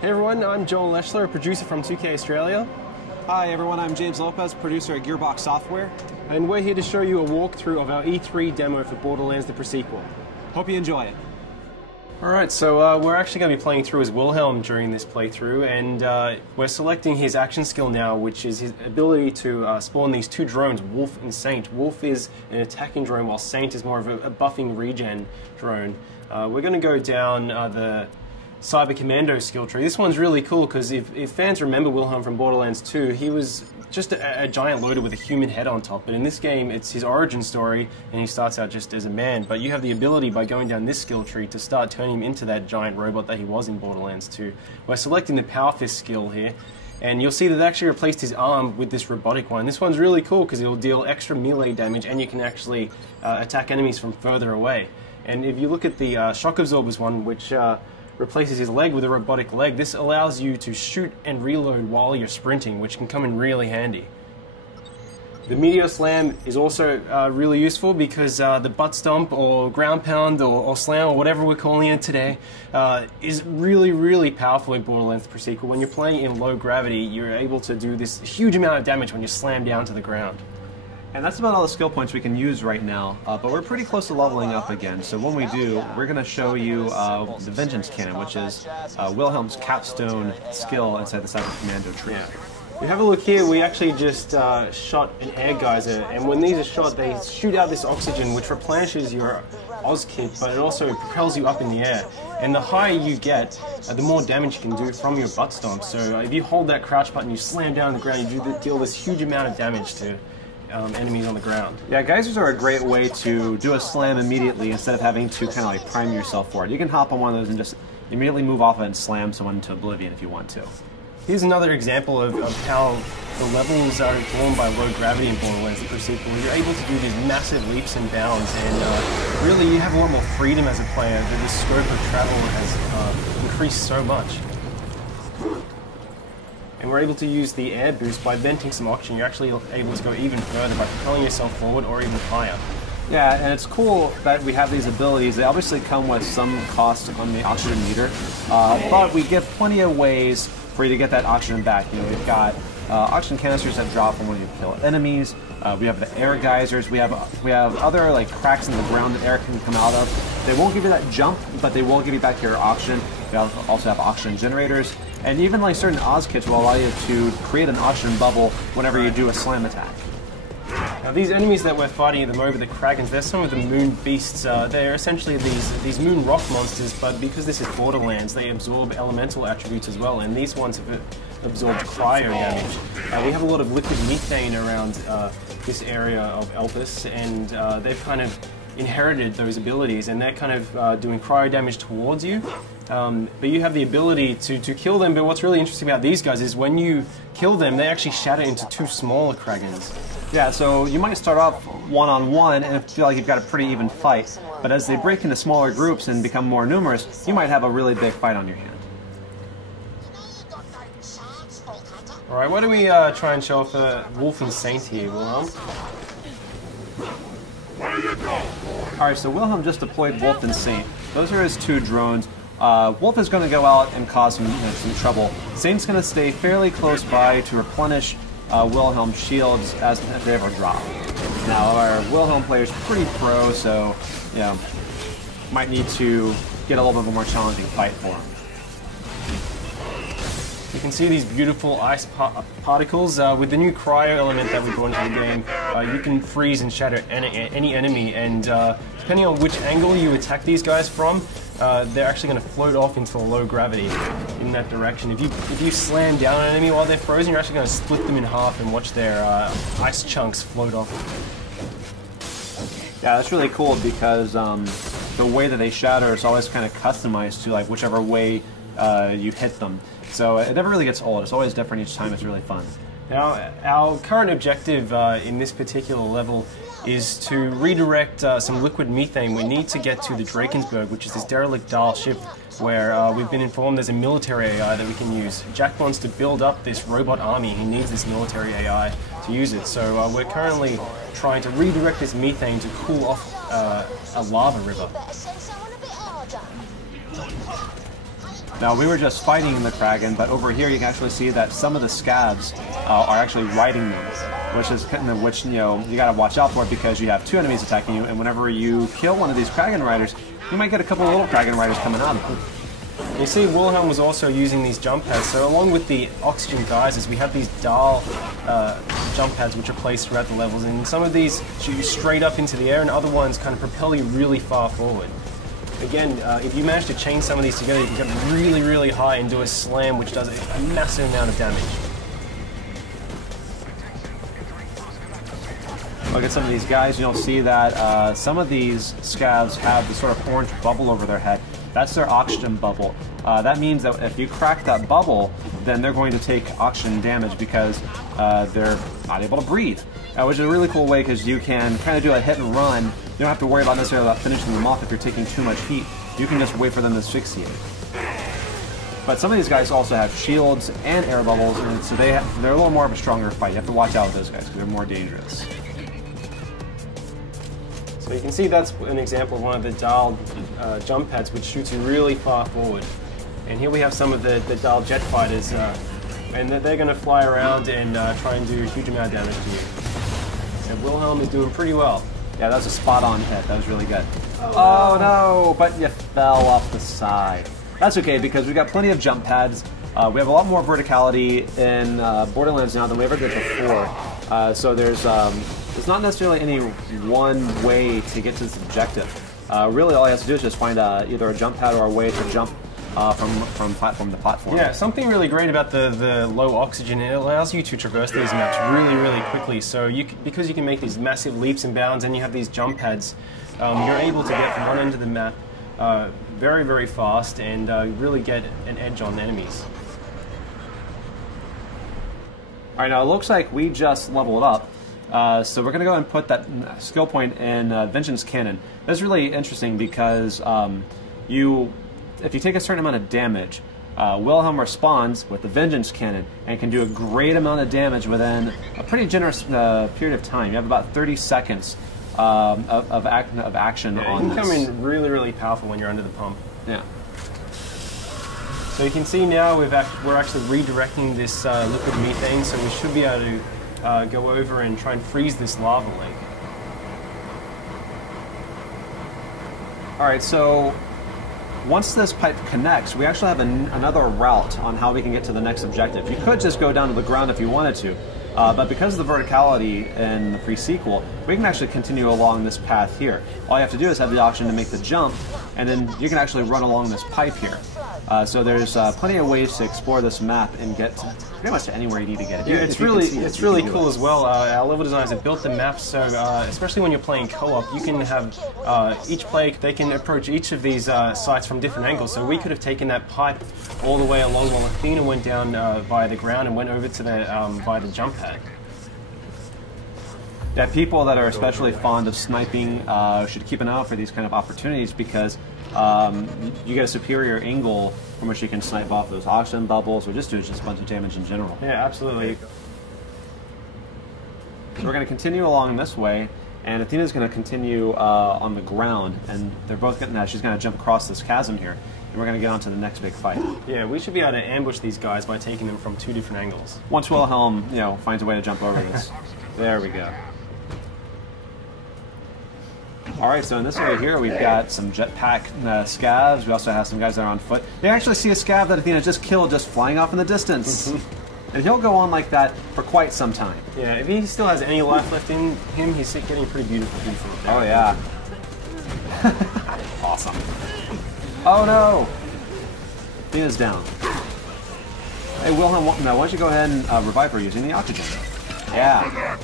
Hey everyone, I'm Joel Leschler, a producer from 2K Australia. Hi everyone, I'm James Lopez, producer at Gearbox Software. And we're here to show you a walkthrough of our E3 demo for Borderlands the Pre-Sequel. Hope you enjoy it. Alright, so we're actually going to be playing through as Wilhelm during this playthrough, and we're selecting his action skill now, which is his ability to spawn these two drones, Wolf and Saint. Wolf is an attacking drone, while Saint is more of a buffing regen drone. We're going to go down the Cyber Commando skill tree. This one's really cool because if fans remember Wilhelm from Borderlands 2, he was just a giant loader with a human head on top. But in this game, it's his origin story, and he starts out just as a man. But you have the ability by going down this skill tree to start turning him into that giant robot that he was in Borderlands 2. We're selecting the Power Fist skill here, and you'll see that they actually replaced his arm with this robotic one. This one's really cool because it'll deal extra melee damage, and you can actually attack enemies from further away. And if you look at the Shock Absorbers one, which replaces his leg with a robotic leg, this allows you to shoot and reload while you're sprinting, which can come in really handy. The Meteor Slam is also really useful because the butt stomp or ground pound or slam or whatever we're calling it today is really, really powerful in Borderlands the Pre-Sequel. When you're playing in low gravity, you're able to do this huge amount of damage when you slam down to the ground. And that's about all the skill points we can use right now, but we're pretty close to leveling up again. So when we do, we're going to show you the Vengeance Cannon, which is Wilhelm's capstone skill inside the Cyber Commando tree. Yeah. We have a look here, we actually just shot an air geyser, and when these are shot, they shoot out this oxygen which replenishes your Oz kit, but it also propels you up in the air. And the higher you get, the more damage you can do from your butt stomp. So if you hold that crouch button, you slam down on the ground, you deal this huge amount of damage to enemies on the ground. Yeah, geysers are a great way to do a slam immediately instead of having to kind of like prime yourself for it. You can hop on one of those and just immediately move off it and slam someone into oblivion if you want to. Here's another example of how the levels are drawn by low gravity in Borderlands the Pre-Sequel. You're able to do these massive leaps and bounds, and really you have a lot more freedom as a player. The scope of travel has increased so much. And we're able to use the air boost by venting some oxygen. You're actually able to go even further by propelling yourself forward or even higher. Yeah, and it's cool that we have these abilities. They obviously come with some cost on the oxygen meter, but we give plenty of ways for you to get that oxygen back. You know, we've got oxygen canisters that drop from when you kill enemies. We have the air geysers. We have other like cracks in the ground that air can come out of. They won't give you that jump, but they will give you back your oxygen. We also have oxygen generators. And even like certain Oz kits will allow you to create an oxygen bubble whenever you do a slam attack. Now these enemies that we're fighting at the moment, the Kragans, they're some of the moon beasts. They're essentially these moon rock monsters, but because this is Borderlands, they absorb elemental attributes as well, and these ones have absorbed cryo damage. We have a lot of liquid methane around this area of Elpis, and they've kind of inherited those abilities, and they're kind of doing cryo damage towards you. But you have the ability to kill them, but what's really interesting about these guys is when you kill them, they actually shatter into two smaller Kragans. Yeah, so you might start off one-on-one and feel like you've got a pretty even fight, but as they break into smaller groups and become more numerous, you might have a really big fight on your hand. Alright, why don't we try and show off Wolf and Saint here, Wilhelm? Alright, so Wilhelm just deployed Wolf and Saint. Those are his two drones. Wolf is going to go out and cause some trouble. Saint's going to stay fairly close by to replenish Wilhelm's shields as they ever drop. Now, our Wilhelm player is pretty pro, so you know, might need to get a little bit more challenging fight for him. You can see these beautiful ice particles. With the new cryo element that we brought into the game, you can freeze and shatter any enemy, and depending on which angle you attack these guys from, they're actually going to float off into low gravity in that direction. If you slam down an enemy while they're frozen, you're actually going to split them in half and watch their ice chunks float off. Yeah, that's really cool because the way that they shatter is always kind of customized to like whichever way you hit them. So it never really gets old. It's always different each time. It's really fun. Now, our current objective in this particular level is to redirect some liquid methane. We need to get to the Drakensberg, which is this derelict Dahl ship where we've been informed there's a military AI that we can use. Jack wants to build up this robot army. He needs this military AI to use it. So we're currently trying to redirect this methane to cool off a lava river. Now, we were just fighting the Kraken, but over here you can actually see that some of the scabs are actually riding them, which you know, you gotta watch out for because you have two enemies attacking you, and whenever you kill one of these Kraken riders, you might get a couple of little Kraken riders coming out of them. You see, Wilhelm was also using these jump pads, so along with the oxygen geysers, we have these dial jump pads which are placed throughout the levels, and some of these shoot you straight up into the air, and other ones kind of propel you really far forward. Again, if you manage to chain some of these together, you can get really, really high and do a slam, which does a massive amount of damage. Look at some of these guys, you'll see that some of these scabs have this sort of orange bubble over their head. That's their oxygen bubble. That means that if you crack that bubble, then they're going to take oxygen damage because they're not able to breathe. Which is a really cool way because you can kind of do a hit and run. You don't have to worry about necessarily about finishing them off if you're taking too much heat. You can just wait for them to asphyxiate. But some of these guys also have shields and air bubbles, and so they're a little more of a stronger fight. You have to watch out with those guys because they're more dangerous. So you can see that's an example of one of the dial jump pads which shoots you really far forward. And here we have some of the dial jet fighters, and they're going to fly around and try and do a huge amount of damage to you. And Wilhelm is doing pretty well. Yeah, that was a spot-on hit. That was really good. Oh no, but you fell off the side. That's okay because we've got plenty of jump pads. We have a lot more verticality in Borderlands now than we ever did before. So there's not necessarily any one way to get to this objective. Really, all he has to do is just find either a jump pad or a way to jump from platform to platform. Yeah, something really great about the low oxygen, it allows you to traverse these maps really, really quickly. So because you can make these massive leaps and bounds and you have these jump pads, you're able to get from one end of the map very, very fast and really get an edge on the enemies. Alright, now it looks like we just leveled up. So we're going to go and put that skill point in Vengeance Cannon. That's really interesting because if you take a certain amount of damage, Wilhelm responds with the Vengeance Cannon and can do a great amount of damage within a pretty generous period of time. You have about 30 seconds of action on this. It can come in really, really powerful when you're under the pump. Yeah. So you can see now we're actually redirecting this liquid methane, so we should be able to go over and try and freeze this lava lake. Alright, so once this pipe connects, we actually have another route on how we can get to the next objective. You could just go down to the ground if you wanted to, but because of the verticality in the pre-sequel, we can actually continue along this path here. All you have to do is have the option to make the jump, and then you can actually run along this pipe here. So there's plenty of ways to explore this map and get pretty much to anywhere you need to get. Yeah, it's really cool as well. Our level designers have built the map so, especially when you're playing co-op, you can have each player, they can approach each of these sites from different angles. So we could have taken that pipe all the way along while Athena went down via the ground and went over to the via the jump pad. Yeah, people that are especially fond of sniping should keep an eye out for these kind of opportunities because you get a superior angle from which you can snipe off those oxygen bubbles or just do just a bunch of damage in general. Yeah, absolutely. So we're going to continue along this way, and Athena's going to continue on the ground, and they're both getting that. She's going to jump across this chasm here, and we're going to get on to the next big fight. Yeah, we should be able to ambush these guys by taking them from two different angles. Once Wilhelm, finds a way to jump over this. There we go. Alright, so in this area here, we've got some jetpack scavs. We also have some guys that are on foot. They actually see a scav that Athena just killed just flying off in the distance. And he'll go on like that for quite some time. Yeah, if he still has any life left in him, he's getting pretty beautiful. Oh, yeah. Awesome. Oh, no! Athena's down. Hey, Wilhelm, why don't you go ahead and revive her using the oxygen? Yeah.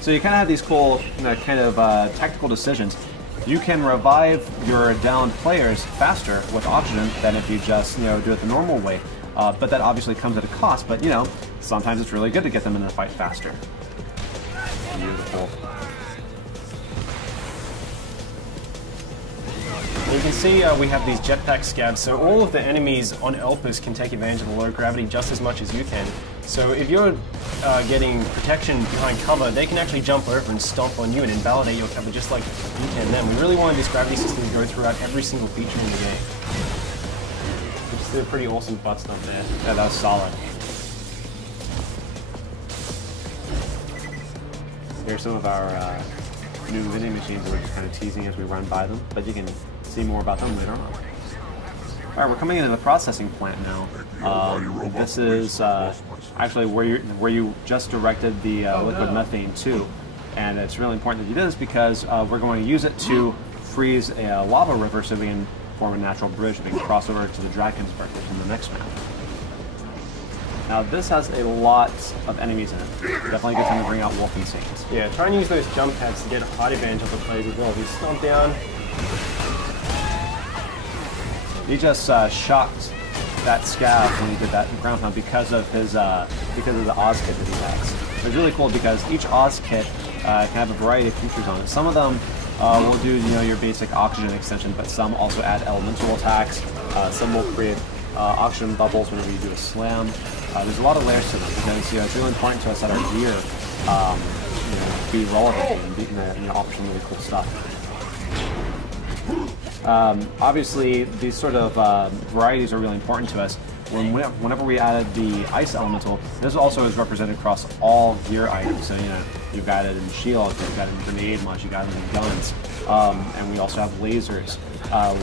So you kind of have these cool tactical decisions. You can revive your downed players faster with oxygen than if you just do it the normal way. But that obviously comes at a cost. But sometimes it's really good to get them in the fight faster. Beautiful. You can see we have these jetpack scabs, so all of the enemies on Elpis can take advantage of the low gravity just as much as you can. So if you're getting protection behind cover, they can actually jump over and stomp on you and invalidate your cover just like you can them. We really wanted this gravity system to go throughout every single feature in the game. Did a pretty awesome butt stomp there. Yeah, that was solid. Here's some of our new vending machines that we're just kind of teasing as we run by them, but you can see more about them later on. All right, we're coming into the processing plant now. This is actually where you just directed the liquid methane to, and it's really important that you do this because we're going to use it to freeze a lava river so we can form a natural bridge we can cross over to the Drakensberg in the next map. Now this has a lot of enemies in it. Definitely a good time to bring out Wolf and Saint. Yeah, try and use those jump pads to get a height advantage of the players as well. If you stomp down. He just shocked that scav when he did that ground pound because of his because of the Oz kit that he has. It's really cool because each Oz kit can have a variety of features on it. Some of them will do your basic oxygen extension, but some also add elemental attacks. Some will create oxygen bubbles whenever you do a slam. There's a lot of layers to them because it's really important to us that our gear be relevant and offer some really cool stuff. Obviously, these sort of varieties are really important to us. Whenever we added the ice elemental, this also is represented across all gear items. So you've got it in shields, you've got it in grenade launch, you've got it in guns, and we also have lasers.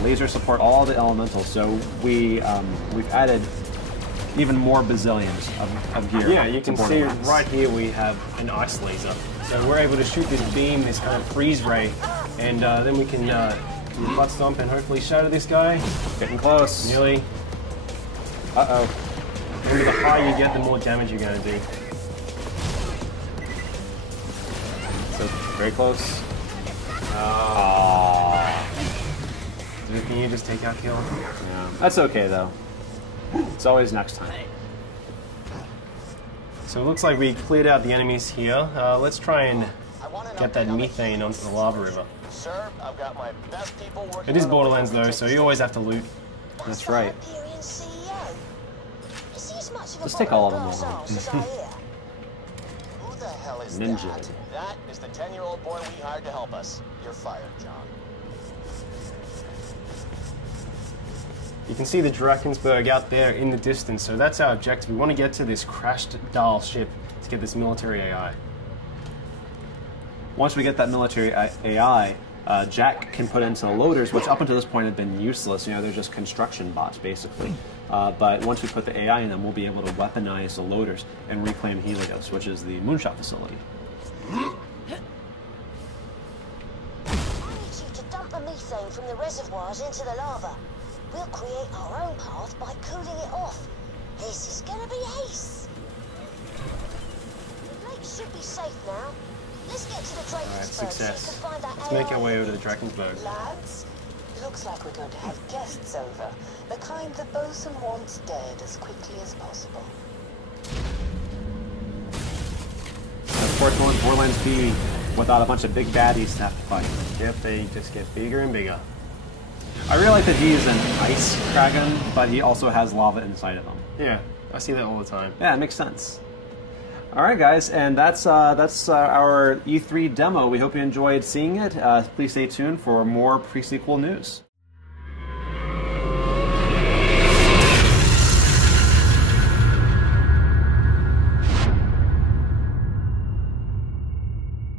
Lasers support all the elementals, so we've added even more bazillions of gear. Yeah, you can see right here we have an ice laser. So we're able to shoot this beam, this kind of freeze ray, and then we can do a butt stomp and hopefully shatter this guy. Getting close. Nearly. Uh-oh. Remember, the higher you get, the more damage you're going to do. So, very close. Can you just take out kill? Yeah. That's okay, though. It's always next time. So it looks like we cleared out the enemies here. Let's try and get that methane onto the lava river. Sir, I've got my best people working. It is Borderlands though, so you always have to loot. That's right. Let's take all of them over. Who the hell is Ninja. that? That is the 10-year-old boy we hired to help us. You're fired, John. You can see the Drakensberg out there in the distance, so that's our objective. We want to get to this crashed Dahl ship to get this military AI. Once we get that military AI, Jack can put into the loaders, which up until this point have been useless. They're just construction bots, basically. But once we put the AI in them, we'll be able to weaponize the loaders and reclaim Helios, which is the moonshot facility. I need you to dump the methane from the reservoirs into the lava. We'll create our own path by cooling it off. This is gonna be ace. The lake should be safe now. Let's get to the Drakensberg so you success. can find that Let's make our way over to the Drakensberg. Lads, looks like we're going to have guests over. The kind the bosun wants dead as quickly as possible. Of course, will Borderlands be without a bunch of big baddies to have to fight? Yep, they just get bigger and bigger. I really like that he is an ice dragon, but he also has lava inside of him. Yeah, I see that all the time. Yeah, it makes sense. All right, guys, and that's our E3 demo. We hope you enjoyed seeing it. Please stay tuned for more pre-sequel news.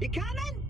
You coming?